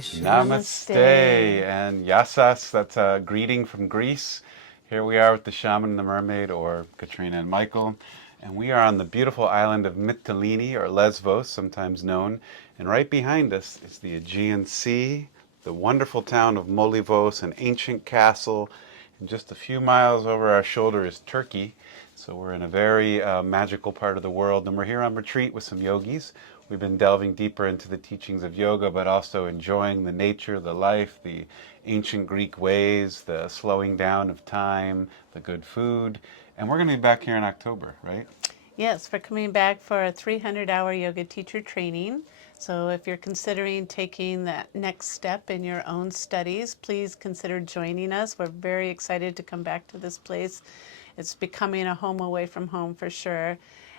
Namaste and Yasas, that's a greeting from Greece. Here we are with the Shaman the Mermaid, or Katrina and Michael, and we are on the beautiful island of Mytilene, or Lesbos, sometimes known, and right behind us is the Aegean Sea, the wonderful town of Molivos, an ancient castle, and just a few miles over our shoulder is Turkey. So we're in a very magical part of the world, and we're here on retreat with some yogis. We've been delving deeper into the teachings of yoga, but also enjoying the nature, the life, the ancient Greek ways, the slowing down of time, the good food. And we're going to be back here in October, right? Yes, we're coming back for a 300-hour yoga teacher training. So if you're considering taking that next step in your own studies, please consider joining us. We're very excited to come back to this place. It's becoming a home away from home for sure.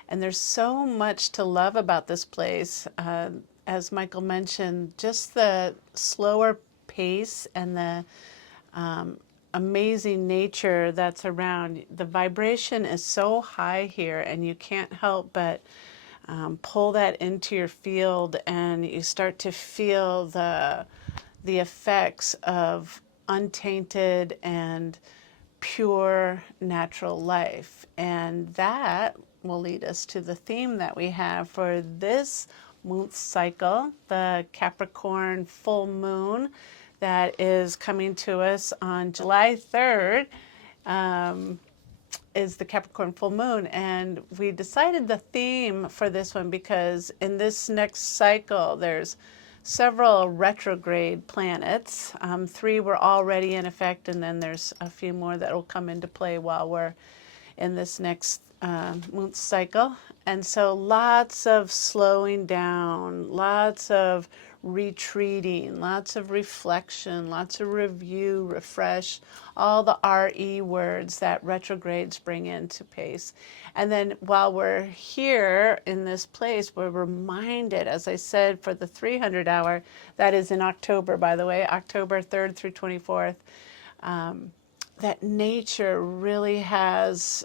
And there's so much to love about this place. As Michael mentioned, just the slower pace and the amazing nature that's around. The vibration is so high here, and you can't help but pull that into your field, and you start to feel the effects of untainted and pure natural life. And that will lead us to the theme that we have for this moonth cycle, the Capricorn full moon that is coming to us on July 3rd. Is the Capricorn full moon, and we decided the theme for this one because in this next cycle there's several retrograde planets. 3 were already in effect, and then there's a few more that will come into play while we're in this next moon cycle. And so lots of slowing down, lots of retreating, lots of reflection, lots of review, refresh, all the RE words that retrogrades bring into pace. And then while we're here in this place, we're reminded, as I said, for the 300 hour, that is in October, by the way, October 3rd through 24th, that nature really has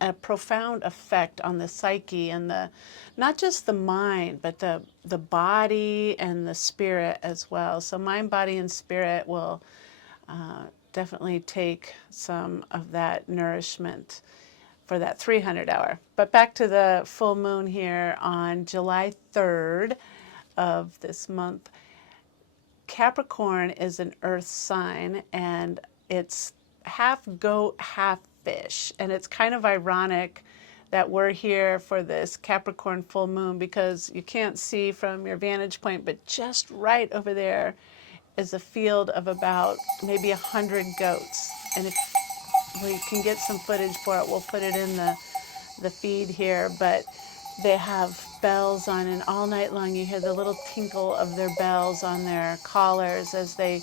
a profound effect on the psyche and the not just the mind, but the body and the spirit as well. So mind, body, and spirit will definitely take some of that nourishment for that 300 hour. But back to the full moon here on July 3rd of this month. Capricorn is an earth sign, and it's half goat, half fish. And it's kind of ironic that we're here for this Capricorn full moon because you can't see from your vantage point, but just right over there is a field of about maybe 100 goats. And if we can get some footage for it, we'll put it in the feed here. But they have bells on, and all night long you hear the little tinkle of their bells on their collars as they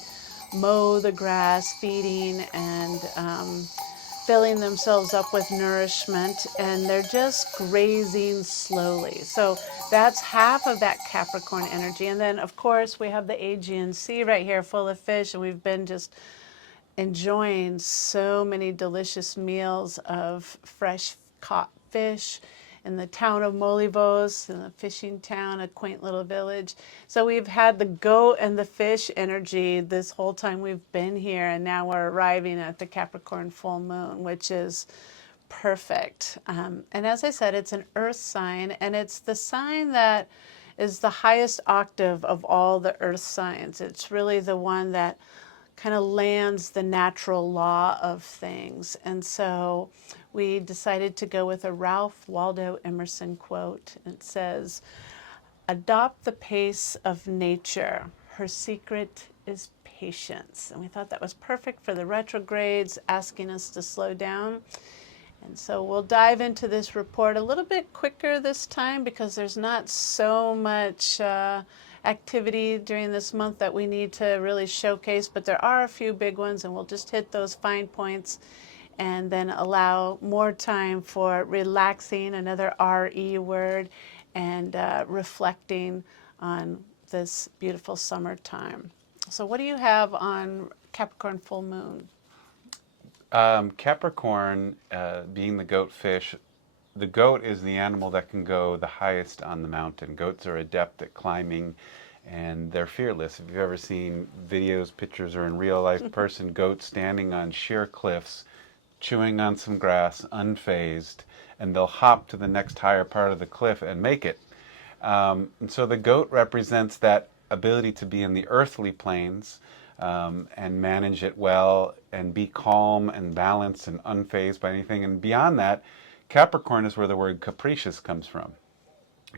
mow the grass, feeding and filling themselves up with nourishment, and they're just grazing slowly. So that's half of that Capricorn energy. And then of course we have the Aegean Sea right here full of fish, and we've been just enjoying so many delicious meals of fresh caught fish in the town of Molivos, in the fishing town, a quaint little village. So we've had the goat and the fish energy this whole time we've been here, and now we're arriving at the Capricorn full moon, which is perfect. And as I said, it's an earth sign, and it's the sign that is the highest octave of all the earth signs. It's really the one that kind of lands the natural law of things. And so we decided to go with a Ralph Waldo Emerson quote. It says, "Adopt the pace of nature. Her secret is patience." And we thought that was perfect for the retrogrades, asking us to slow down. And so we'll dive into this report a little bit quicker this time because there's not so much activity during this month that we need to really showcase, but there are a few big ones, and we'll just hit those fine points and then allow more time for relaxing, another RE word, and reflecting on this beautiful summertime. So what do you have on Capricorn full moon? Capricorn, being the goat fish, the goat is the animal that can go the highest on the mountain. Goats are adept at climbing and they're fearless. If you've ever seen videos, pictures, or in real life person, goats standing on sheer cliffs, chewing on some grass, unfazed, and they'll hop to the next higher part of the cliff and make it. And so the goat represents that ability to be in the earthly planes and manage it well and be calm and balanced and unfazed by anything. And beyond that, Capricorn is where the word capricious comes from.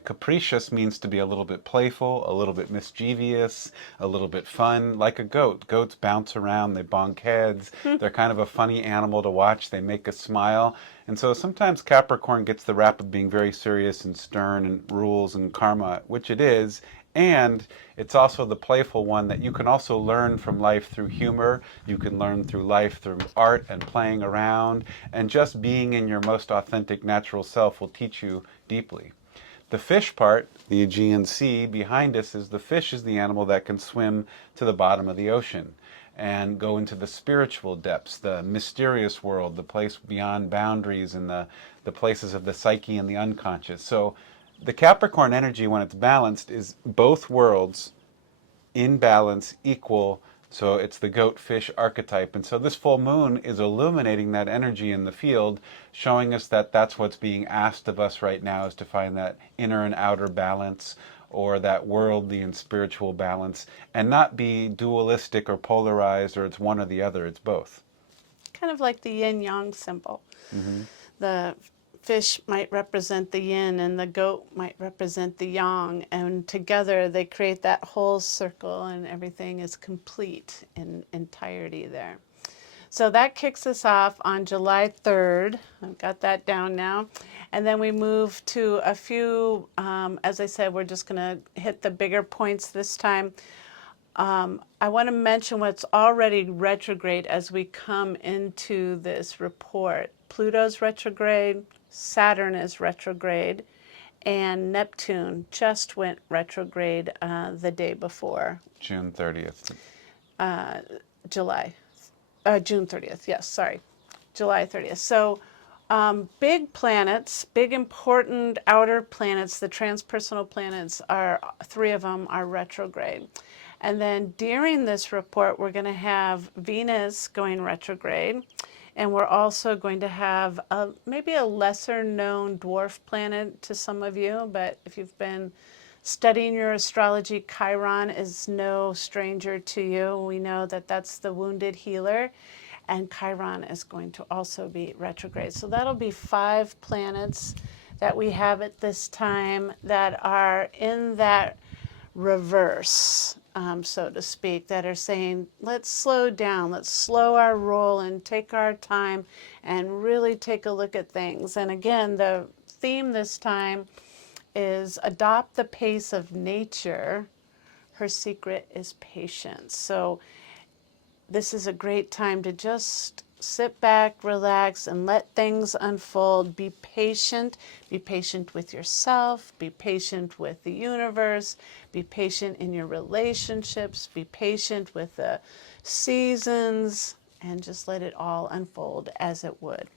Capricious means to be a little bit playful, a little bit mischievous, a little bit fun, like a goat. Goats bounce around, they bonk heads. They're kind of a funny animal to watch. They make us smile. And so sometimes Capricorn gets the rap of being very serious and stern and rules and karma, which it is. And it's also the playful one that you can also learn from life through humor. You can learn through life through art and playing around. And just being in your most authentic natural self will teach you deeply. The fish part, the Aegean Sea, behind us is the fish is the animal that can swim to the bottom of the ocean and go into the spiritual depths, the mysterious world, the place beyond boundaries and the places of the psyche and the unconscious. So the Capricorn energy, when it's balanced, is both worlds in balance, equal. So it's the goat fish archetype. And so this full moon is illuminating that energy in the field, showing us that that's what's being asked of us right now, is to find that inner and outer balance, or that worldly and spiritual balance, and not be dualistic or polarized, or it's one or the other, it's both. Kind of like the yin-yang symbol. Mm-hmm. The fish might represent the yin and the goat might represent the yang, and together they create that whole circle and everything is complete in entirety there. So that kicks us off on July 3rd. I've got that down now. And then we move to a few, as I said, we're just going to hit the bigger points this time. I want to mention what's already retrograde as we come into this report. Pluto's retrograde, Saturn is retrograde, and Neptune just went retrograde the day before. June 30th. June 30th, yes, sorry. July 30th. So big planets, big important outer planets, the transpersonal planets, are 3 of them are retrograde. And then during this report, we're going to have Venus going retrograde. And we're also going to have maybe a lesser known dwarf planet to some of you, but if you've been studying your astrology, Chiron is no stranger to you. We know that that's the wounded healer, and Chiron is going to also be retrograde. So that'll be 5 planets that we have at this time that are in that reverse, so to speak, that are saying, let's slow down, let's slow our roll and take our time and really take a look at things. And again, the theme this time is adopt the pace of nature. Her secret is patience. So this is a great time to just sit back, relax, and let things unfold. Be patient. Be patient with yourself. Be patient with the universe. Be patient in your relationships. Be patient with the seasons, and just let it all unfold as it would.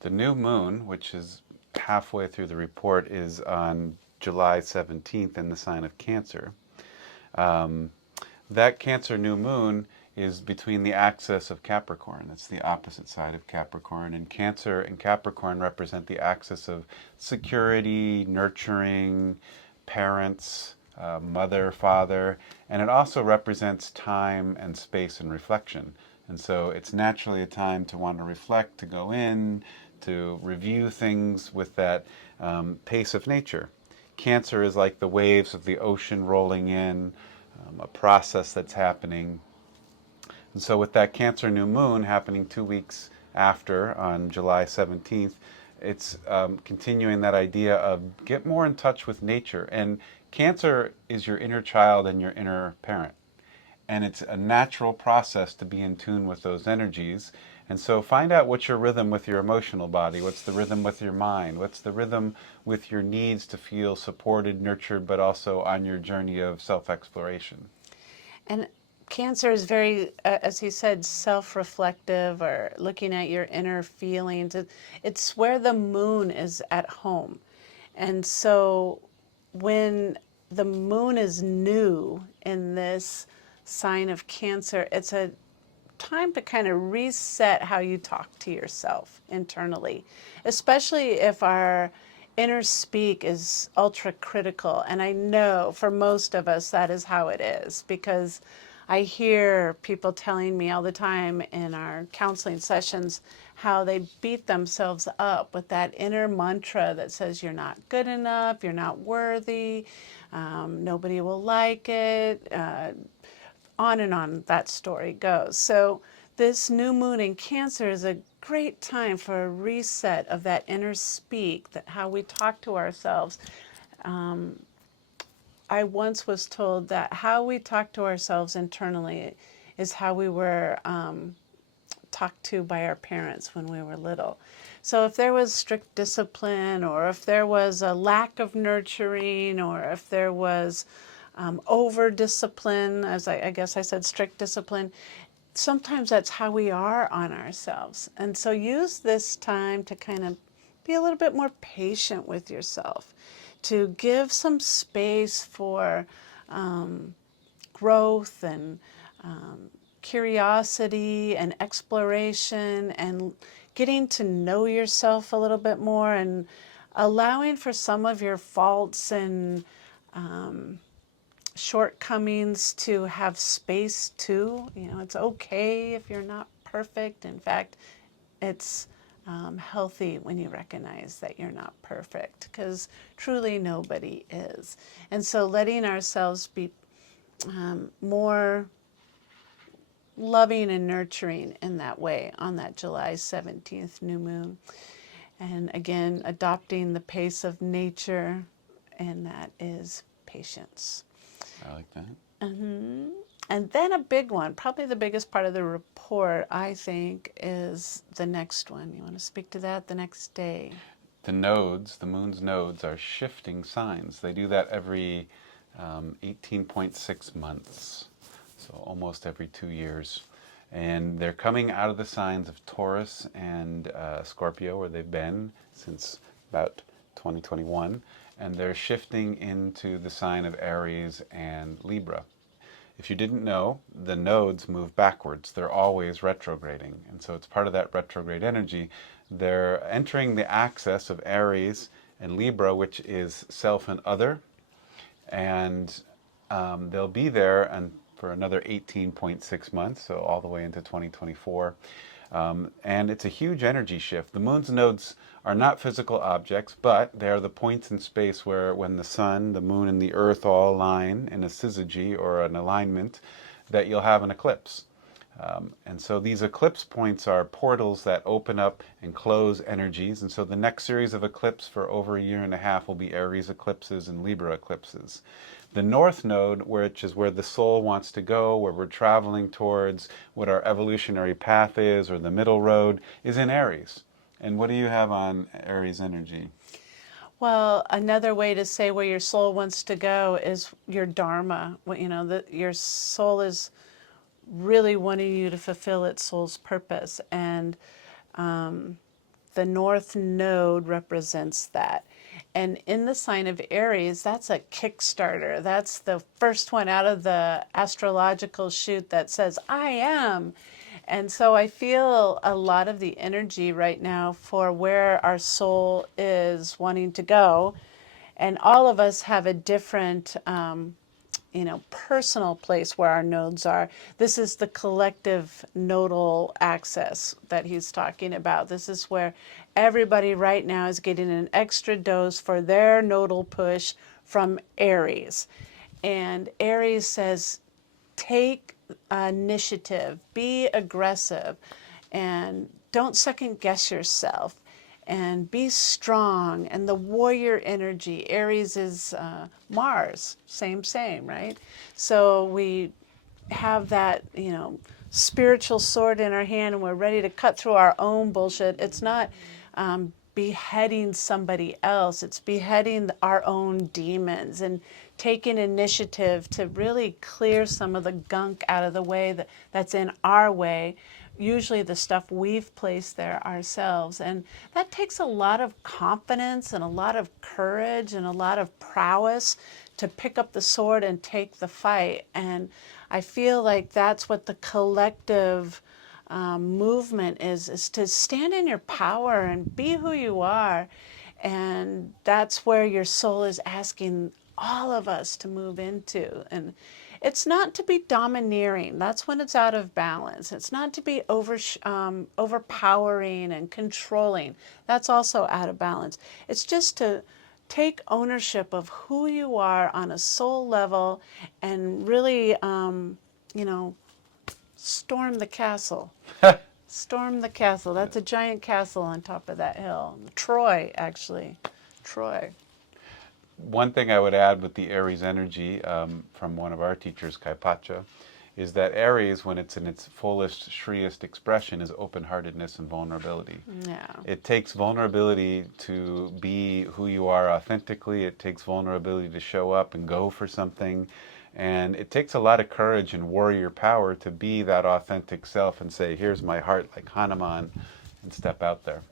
The new moon, which is halfway through the report, is on July 17th in the sign of Cancer. That Cancer new moon is between the axis of Capricorn. It's the opposite side of Capricorn. And Cancer and Capricorn represent the axis of security, nurturing, parents, mother, father. And it also represents time and space and reflection. And so it's naturally a time to want to reflect, to go in, to review things with that pace of nature. Cancer is like the waves of the ocean rolling in, a process that's happening. And so with that Cancer new moon happening 2 weeks after, on July 17th, it's continuing that idea of get more in touch with nature. And Cancer is your inner child and your inner parent. And it's a natural process to be in tune with those energies. And so find out what's your rhythm with your emotional body, what's the rhythm with your mind, what's the rhythm with your needs to feel supported, nurtured, but also on your journey of self-exploration. And Cancer is very, as he said, self-reflective, or looking at your inner feelings. It's where the moon is at home. And so when the moon is new in this sign of Cancer, it's a time to kind of reset how you talk to yourself internally, especially if our inner speak is ultra critical. And I know for most of us that is how it is, because I hear people telling me all the time in our counseling sessions how they beat themselves up with that inner mantra that says you're not good enough, you're not worthy, nobody will like it, on and on that story goes. So this new moon in Cancer is a great time for a reset of that inner speak, that how we talk to ourselves. I once was told that how we talk to ourselves internally is how we were talked to by our parents when we were little. So if there was strict discipline, or if there was a lack of nurturing, or if there was over discipline, as I guess I said, strict discipline, sometimes that's how we are on ourselves. And so use this time to kind of be a little bit more patient with yourself, to give some space for growth and curiosity and exploration, and getting to know yourself a little bit more, and allowing for some of your faults and shortcomings to have space too. You know, it's okay if you're not perfect. In fact, it's healthy when you recognize that you're not perfect, because truly nobody is. And so letting ourselves be more loving and nurturing in that way on that July 17th new moon. And again, adopting the pace of nature, and that is patience. I like that. And then a big one, probably the biggest part of the report, I think, is the next one. You want to speak to that, the next day? The nodes, the moon's nodes, are shifting signs. They do that every 18.6 months, so almost every 2 years. And they're coming out of the signs of Taurus and Scorpio, where they've been since about 2021. And they're shifting into the sign of Aries and Libra. If you didn't know, the nodes move backwards. They're always retrograding. And so it's part of that retrograde energy. They're entering the axis of Aries and Libra, which is self and other. And they'll be there and for another 18.6 months, so all the way into 2024. And it's a huge energy shift. The moon's nodes are not physical objects, but they are the points in space where, when the sun, the moon, and the earth all align in a syzygy, or an alignment, that you'll have an eclipse. And so these eclipse points are portals that open up and close energies. And so the next series of eclipses for over a year and a half will be Aries eclipses and Libra eclipses. The North Node, which is where the soul wants to go, where we're traveling towards what our evolutionary path is, or the middle road, is in Aries. And what do you have on Aries energy? Well, another way to say where your soul wants to go is your dharma. You know, that your soul is really wanting you to fulfill its soul's purpose. And the North Node represents that. And in the sign of Aries, that's a Kickstarter. That's the first one out of the astrological chute that says, I am. And so I feel a lot of the energy right now for where our soul is wanting to go. And all of us have a different personal place where our nodes are. This is the collective nodal axis that he's talking about. This is where everybody right now is getting an extra dose for their nodal push from Aries. And Aries says, take initiative, be aggressive, and don't second guess yourself. And be strong. And the warrior energy, Aries is Mars, same, right? So we have that, spiritual sword in our hand, and we're ready to cut through our own bullshit. It's not beheading somebody else. It's beheading our own demons and taking initiative to really clear some of the gunk out of the way that's in our way, usually the stuff we've placed there ourselves. And that takes a lot of confidence and a lot of courage and a lot of prowess to pick up the sword and take the fight. And I feel like that's what the collective movement is to stand in your power and be who you are. And that's where your soul is asking all of us to move into. And it's not to be domineering. That's when it's out of balance. It's not to be overpowering and controlling. That's also out of balance. It's just to take ownership of who you are on a soul level and really, storm the castle. Storm the castle. That's a giant castle on top of that hill. Troy, actually. Troy. One thing I would add with the Aries energy from one of our teachers, Kaipacha, is that Aries, when it's in its fullest, shriest expression, is open-heartedness and vulnerability. Yeah. It takes vulnerability to be who you are authentically. It takes vulnerability to show up and go for something. And it takes a lot of courage and warrior power to be that authentic self and say, here's my heart, like Hanuman, and step out there.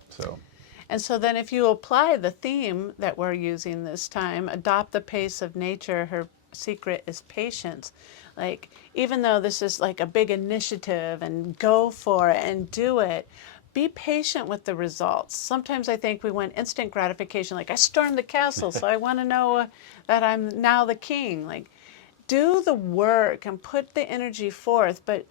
And so then if you apply the theme that we're using this time, adopt the pace of nature, her secret is patience. Like, even though this is like a big initiative and go for it and do it, be patient with the results. Sometimes I think we want instant gratification, like I stormed the castle, so I want to know that I'm now the king. Like, do the work and put the energy forth, but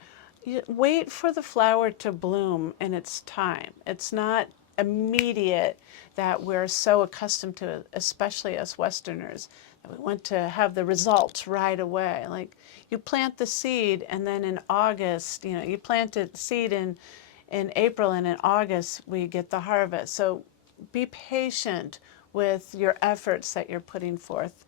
wait for the flower to bloom in its time. It's not immediate that we're so accustomed to, especially us Westerners, that we want to have the results right away. Like, you plant the seed and then in August, you planted seed in April and in August we get the harvest. So be patient with your efforts that you're putting forth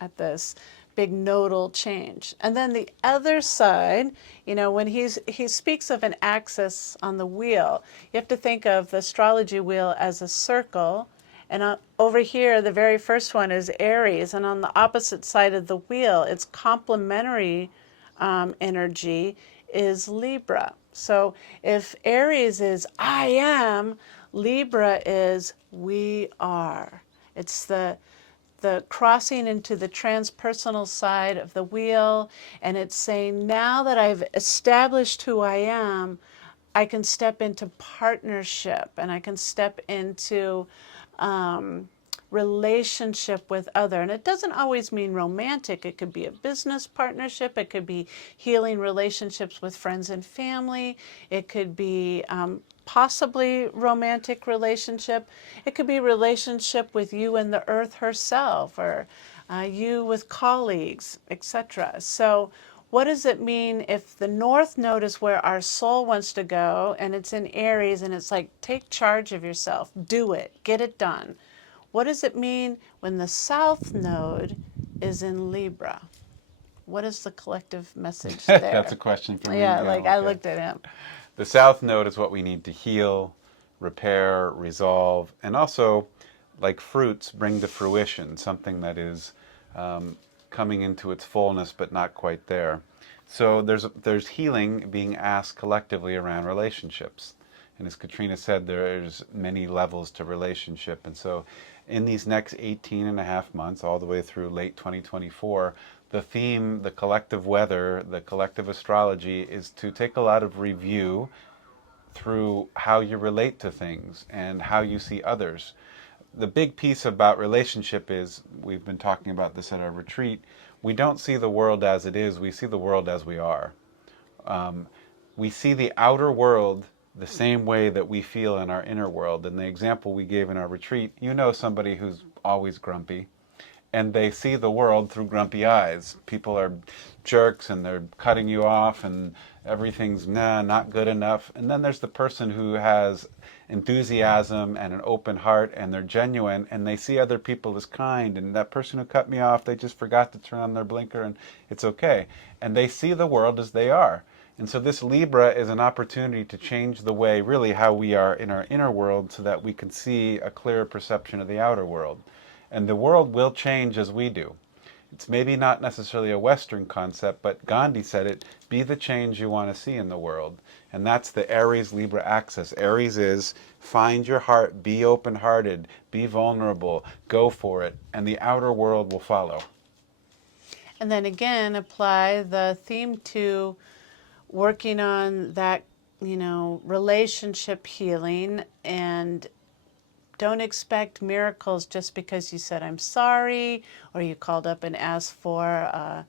at this big nodal change. And then the other side, when he speaks of an axis on the wheel, you have to think of the astrology wheel as a circle. And over here, the very first one is Aries. And on the opposite side of the wheel, its complementary energy is Libra. So if Aries is I am, Libra is we are. It's the crossing into the transpersonal side of the wheel, and it's saying, now that I've established who I am, I can step into partnership and I can step into relationship with other. And it doesn't always mean romantic. It could be a business partnership. It could be healing relationships with friends and family. It could be possibly romantic relationship. It could be relationship with you and the earth herself, or you with colleagues, etc. So what does it mean if the North Node is where our soul wants to go and it's in Aries, and it's like, take charge of yourself, do it, get it done. What does it mean when the South Node is in Libra? What is the collective message there? That's a question for me. Yeah, like, I looked at him. The South Node is what we need to heal, repair, resolve, and also, like fruits, bring to fruition, something that is coming into its fullness but not quite there. So there's healing being asked collectively around relationships. And as Katrina said, there's many levels to relationship. And so in these next 18 and a half months, all the way through late 2024, the theme, the collective weather, the collective astrology is to take a lot of review through how you relate to things and how you see others. The big piece about relationship is, we've been talking about this at our retreat, we don't see the world as it is, we see the world as we are. We see the outer world the same way that we feel in our inner world. And the example we gave in our retreat, somebody who's always grumpy, and they see the world through grumpy eyes. People are jerks and they're cutting you off and everything's not good enough. And then there's the person who has enthusiasm and an open heart and they're genuine and they see other people as kind, and that person who cut me off, they just forgot to turn on their blinker and it's okay. And they see the world as they are. And so this Libra is an opportunity to change the way, really, how we are in our inner world so that we can see a clearer perception of the outer world. And the world will change as we do. It's maybe not necessarily a Western concept, but Gandhi said it, be the change you want to see in the world. And that's the Aries-Libra axis. Aries is find your heart, be open-hearted, be vulnerable, go for it, and the outer world will follow. And then again, apply the theme to working on that, relationship healing, and don't expect miracles just because you said I'm sorry, or you called up and asked for a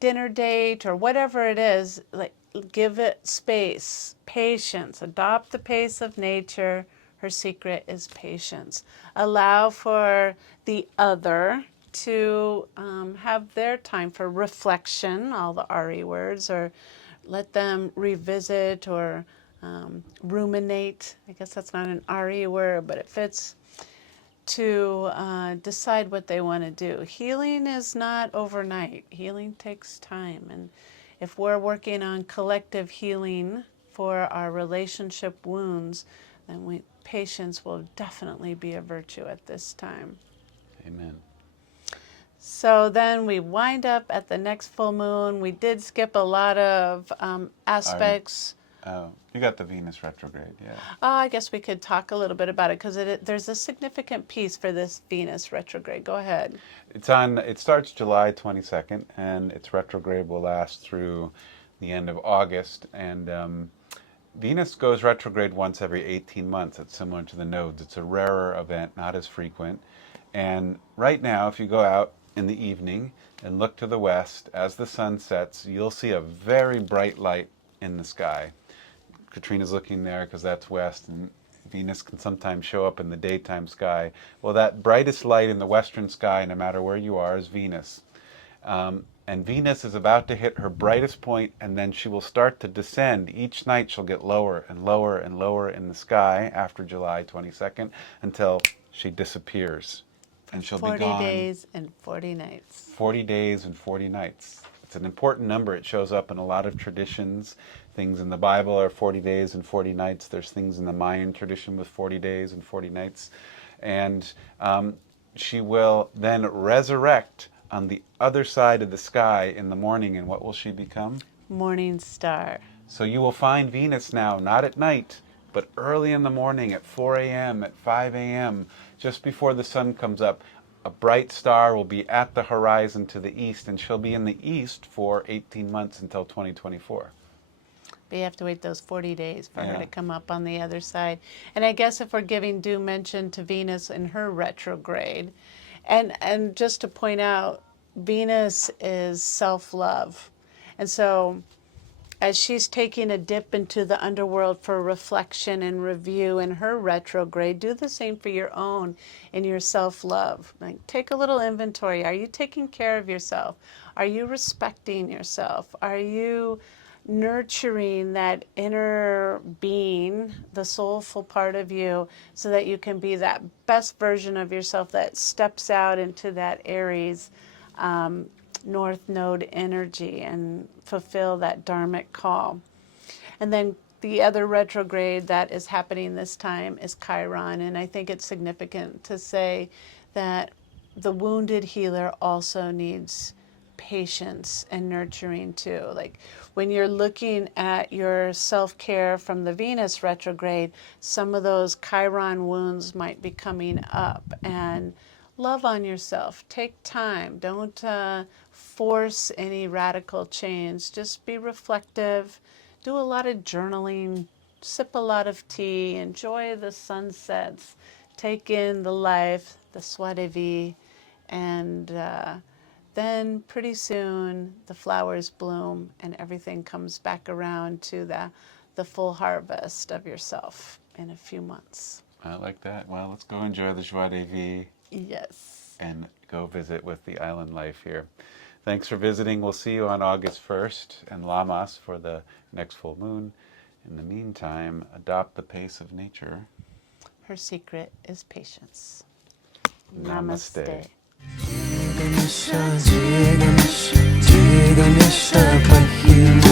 dinner date, or whatever it is. Like, give it space, patience, adopt the pace of nature. Her secret is patience. Allow for the other to have their time for reflection, all the RE words, or let them revisit or ruminate. I guess that's not an RE word, but it fits, to decide what they want to do. Healing is not overnight. Healing takes time. And if we're working on collective healing for our relationship wounds, then patience will definitely be a virtue at this time. Amen. So then we wind up at the next full moon. We did skip a lot of aspects. You got the Venus retrograde, yeah. I guess we could talk a little bit about it, because there's a significant piece for this Venus retrograde. Go ahead. It starts July 22nd, and its retrograde will last through the end of August. And Venus goes retrograde once every 18 months. It's similar to the nodes. It's a rarer event, not as frequent. And right now, if you go out in the evening and look to the west, as the sun sets, you'll see a very bright light in the sky. Katrina's looking there because that's west, and Venus can sometimes show up in the daytime sky. Well, that brightest light in the western sky, no matter where you are, is Venus. And Venus is about to hit her brightest point, and then she will start to descend. Each night she'll get lower and lower and lower in the sky after July 22nd until she disappears. And she'll be gone. 40 days and 40 nights. 40 days and 40 nights. It's an important number. It shows up in a lot of traditions. Things in the Bible are 40 days and 40 nights. There's things in the Mayan tradition with 40 days and 40 nights. And she will then resurrect on the other side of the sky in the morning. And what will she become? Morning star. So you will find Venus now, not at night, but early in the morning at 4 a.m., at 5 a.m., just before the sun comes up. A bright star will be at the horizon to the east, and she'll be in the east for 18 months until 2024. But you have to wait those 40 days for her to come up on the other side. And I guess if we're giving due mention to Venus in her retrograde, and just to point out, Venus is self-love. And so as she's taking a dip into the underworld for reflection and review in her retrograde, do the same for your own in your self-love. Like, take a little inventory. Are you taking care of yourself? Are you respecting yourself? Are you nurturing that inner being, the soulful part of you, so that you can be that best version of yourself that steps out into that Aries North Node energy and fulfill that dharmic call? And then the other retrograde that is happening this time is Chiron, and I think it's significant to say that the wounded healer also needs patience and nurturing too. Like, when you're looking at your self-care from the Venus retrograde, some of those Chiron wounds might be coming up, and love on yourself. Take time. Don't force any radical change. Just be reflective. Do a lot of journaling. Sip a lot of tea. Enjoy the sunsets. Take in the life, the joie de vie, and then pretty soon the flowers bloom and everything comes back around to the full harvest of yourself in a few months. I like that. Well, let's go enjoy the joie de vie. Yes. And go visit with the island life here. Thanks for visiting. We'll see you on August 1st and Lamas for the next full moon. In the meantime, adopt the pace of nature. Her secret is patience. Namaste. Namaste.